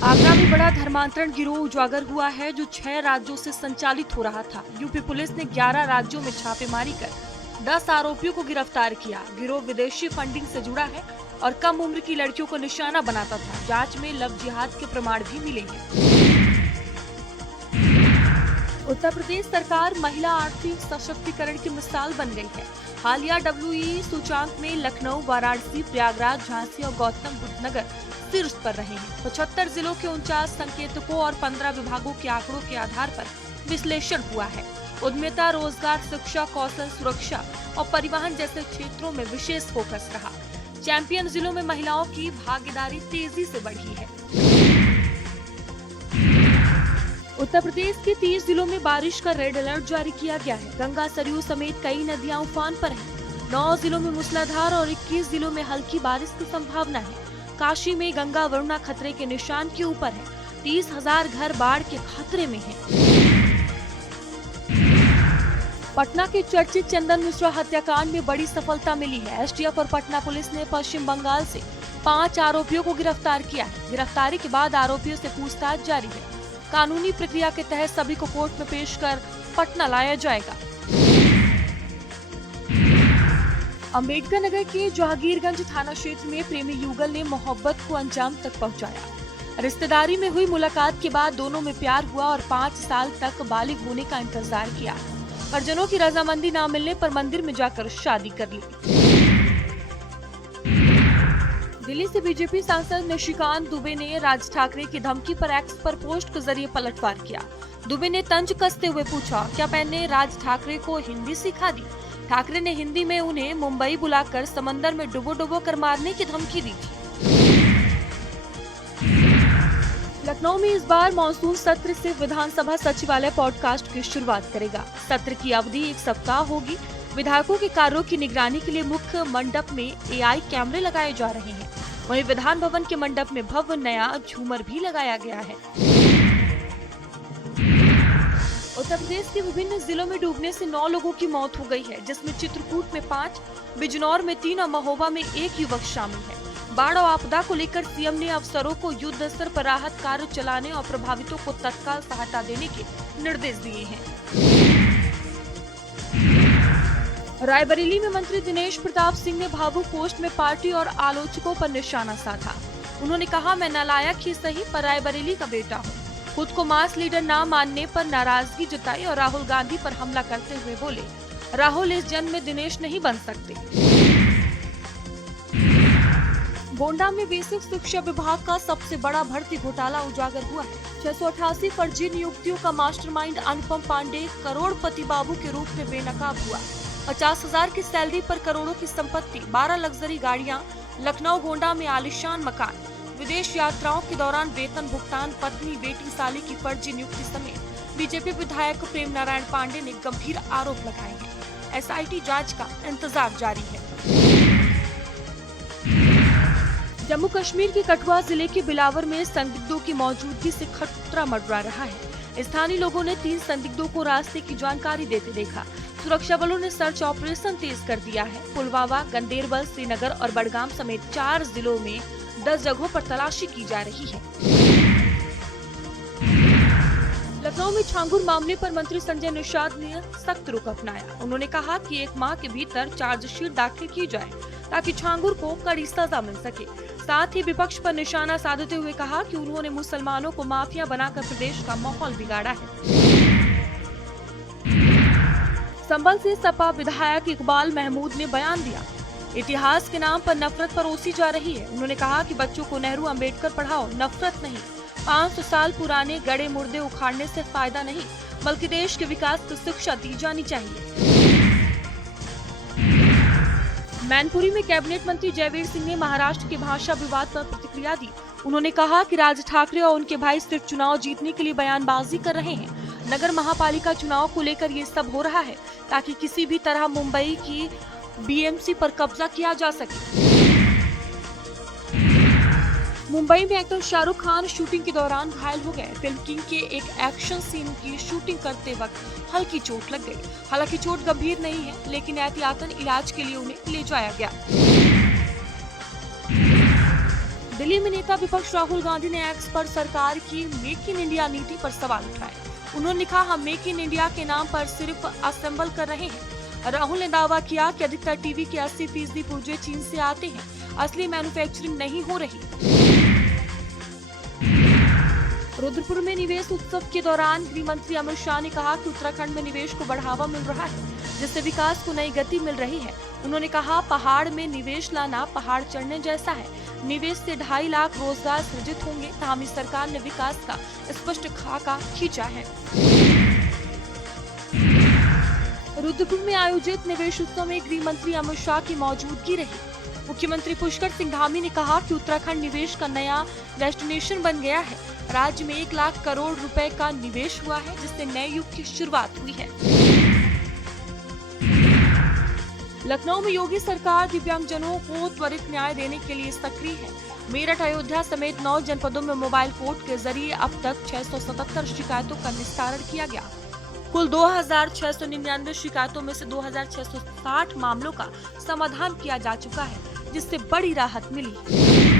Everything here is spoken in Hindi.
आगरा में बड़ा धर्मांतरण गिरोह उजागर हुआ है जो 6 राज्यों से संचालित हो रहा था। यूपी पुलिस ने 11 राज्यों में छापेमारी कर 10 आरोपियों को गिरफ्तार किया। गिरोह विदेशी फंडिंग से जुड़ा है और कम उम्र की लड़कियों को निशाना बनाता था। जांच में लव जिहाद के प्रमाण भी मिले हैं। उत्तर प्रदेश सरकार महिला आर्थिक सशक्तिकरण की मिसाल बन गई है। हालिया WE सूचांक में लखनऊ, वाराणसी, प्रयागराज, झांसी और गौतम बुद्ध नगर शीर्ष पर रहे हैं। 75 जिलों के 49 संकेतकों और 15 विभागों के आंकड़ों के आधार पर विश्लेषण हुआ है। उद्यमिता, रोजगार, शिक्षा, कौशल, सुरक्षा और परिवहन जैसे क्षेत्रों में विशेष फोकस रहा। चैंपियन जिलों में महिलाओं की भागीदारी तेजी से बढ़ी है। उत्तर प्रदेश के 30 जिलों में बारिश का रेड अलर्ट जारी किया गया है। गंगा, सरयू समेत कई नदियां उफान पर हैं। 9 जिलों में मूसलाधार और 21 जिलों में हल्की बारिश की संभावना है। काशी में गंगा वरुणा खतरे के निशान के ऊपर है। 30,000 घर बाढ़ के खतरे में हैं। पटना के चर्चित चंदन मिश्रा हत्याकांड में बड़ी सफलता मिली है। STF और पटना पुलिस ने पश्चिम बंगाल से 5 आरोपियों को गिरफ्तार किया है। गिरफ्तारी के बाद आरोपियों से पूछताछ जारी है। कानूनी प्रक्रिया के तहत सभी को कोर्ट में पेश कर पटना लाया जाएगा। अम्बेडकर नगर के जहांगीरगंज थाना क्षेत्र में प्रेमी युगल ने मोहब्बत को अंजाम तक पहुंचाया। रिश्तेदारी में हुई मुलाकात के बाद दोनों में प्यार हुआ और 5 साल तक बालिग होने का इंतजार किया। परिजनों की रजामंदी न मिलने पर मंदिर में जाकर शादी कर ली। दिल्ली से बीजेपी सांसद निशिकांत दुबे ने राज ठाकरे की धमकी पर एक्स पर पोस्ट के जरिए पलटवार किया। दुबे ने तंज कसते हुए पूछा, क्या मैंने राज ठाकरे को हिंदी सिखा दी? ठाकरे ने हिंदी में उन्हें मुंबई बुलाकर समंदर में डुबो कर मारने की धमकी दी थी। लखनऊ में इस बार मानसून सत्र से विधानसभा सचिवालय पॉडकास्ट की शुरुआत करेगा। सत्र की अवधि 1 सप्ताह होगी। विधायकों के कार्यों की निगरानी के लिए मुख्य मंडप में AI कैमरे लगाए जा रहे हैं। वहीं विधान भवन के मंडप में भव्य नया झूमर भी लगाया गया है। उत्तर प्रदेश के विभिन्न जिलों में डूबने से 9 लोगों की मौत हो गई है, जिसमें चित्रकूट में 5, बिजनौर में 3 और महोबा में 1 युवक शामिल है। बाढ़ और आपदा को लेकर सीएम ने अफसरों को युद्ध स्तर पर राहत कार्य चलाने और प्रभावितों को तत्काल सहायता देने के निर्देश दिए हैं। रायबरेली में मंत्री दिनेश प्रताप सिंह ने भावुक पोस्ट में पार्टी और आलोचकों पर निशाना साधा। उन्होंने कहा, मैं नालायक ही सही पर रायबरेली का बेटा हूँ। खुद को मास लीडर न मानने पर नाराजगी जताई और राहुल गांधी पर हमला करते हुए बोले, राहुल इस जन्म में दिनेश नहीं बन सकते। गोंडा में बेसिक शिक्षा विभाग का सबसे बड़ा भर्ती घोटाला उजागर हुआ है। 688 फर्जी नियुक्तियों का मास्टरमाइंड अनुपम पांडे करोड़पति बाबू के रूप में बेनकाब हुआ। 50,000 की सैलरी पर करोड़ों की संपत्ति, 12 लग्जरी गाड़ियां, लखनऊ गोंडा में आलीशान मकान, विदेश यात्राओं के दौरान वेतन भुगतान, पत्नी बेटी साली की फर्जी नियुक्ति समेत बीजेपी विधायक प्रेम नारायण पांडे ने गंभीर आरोप लगाए हैं। SIT जांच का इंतजार जारी है। जम्मू कश्मीर के कठुआ जिले के बिलावर में संदिग्धों की मौजूदगी से खतरा मंडरा रहा है। स्थानीय लोगों ने 3 संदिग्धों को रास्ते की जानकारी देते देखा। सुरक्षा बलों ने सर्च ऑपरेशन तेज कर दिया है। पुलवामा, गंदेरबल, श्रीनगर और बडगाम समेत 4 जिलों में 10 जगहों पर तलाशी की जा रही है। लखनऊ में छांगुर मामले पर मंत्री संजय निषाद ने सख्त रुख अपनाया। उन्होंने कहा कि 1 माह के भीतर चार्जशीट दाखिल की जाए ताकि छांगुर को कड़ी सजा मिल सके। साथ ही विपक्ष पर निशाना साधते हुए कहा कि उन्होंने मुसलमानों को माफिया बनाकर प्रदेश का माहौल बिगाड़ा है। संभल से सपा विधायक इकबाल महमूद ने बयान दिया, इतिहास के नाम पर नफरत परोसी जा रही है। उन्होंने कहा कि बच्चों को नेहरू अंबेडकर पढ़ाओ, नफरत नहीं। 500 साल पुराने गड़े मुर्दे उखाड़ने से फायदा नहीं, बल्कि देश के विकास की शिक्षा दी जानी चाहिए। मैनपुरी में कैबिनेट मंत्री जयवीर सिंह ने महाराष्ट्र के भाषा विवाद पर प्रतिक्रिया दी। उन्होंने कहा कि राज ठाकरे और उनके भाई सिर्फ चुनाव जीतने के लिए बयानबाजी कर रहे हैं। नगर महापालिका चुनाव को लेकर ये सब हो रहा है ताकि किसी भी तरह मुंबई की BMC पर कब्जा किया जा सके। मुंबई में एक्टर शाहरुख खान शूटिंग के दौरान घायल हो गए। फिल्म किंग के एक एक्शन सीन की शूटिंग करते वक्त हल्की चोट लग गई। हालांकि चोट गंभीर नहीं है, लेकिन एहतियातन इलाज के लिए उन्हें ले जाया गया। दिल्ली में नेता विपक्ष राहुल गांधी ने एक्स पर सरकार की मेक इन इंडिया नीति पर सवाल उठाए। उन्होंने लिखा, हम मेक इन इंडिया के नाम पर सिर्फ असेंबल कर रहे हैं। राहुल ने दावा किया कि अधिकतर टीवी के 80% पुर्जे चीन से आते हैं, असली मैन्युफैक्चरिंग नहीं हो रही। रुद्रपुर में निवेश उत्सव के दौरान गृह मंत्री अमित शाह ने कहा कि उत्तराखंड में निवेश को बढ़ावा मिल रहा है, जिससे विकास को नई गति मिल रही है। उन्होंने कहा, पहाड़ में निवेश लाना पहाड़ चढ़ने जैसा है। निवेश से 2.5 लाख रोजगार सृजित होंगे। धामी सरकार ने विकास का स्पष्ट खाका खींचा है। रुद्रपुर में आयोजित निवेश उत्सव में गृह मंत्री अमित शाह की मौजूदगी रही। मुख्यमंत्री पुष्कर सिंह धामी ने कहा कि उत्तराखंड निवेश का नया डेस्टिनेशन बन गया है। राज्य में 1 लाख करोड़ रुपए का निवेश हुआ है, जिससे नए युग की शुरुआत हुई है। लखनऊ में योगी सरकार दिव्यांगजनों को त्वरित न्याय देने के लिए सक्रिय है। मेरठ, अयोध्या समेत 9 जनपदों में मोबाइल कोर्ट के जरिए अब तक 677 शिकायतों का निस्तारण किया गया। कुल 2699 शिकायतों में से 2660 मामलों का समाधान किया जा चुका है, जिससे बड़ी राहत मिली।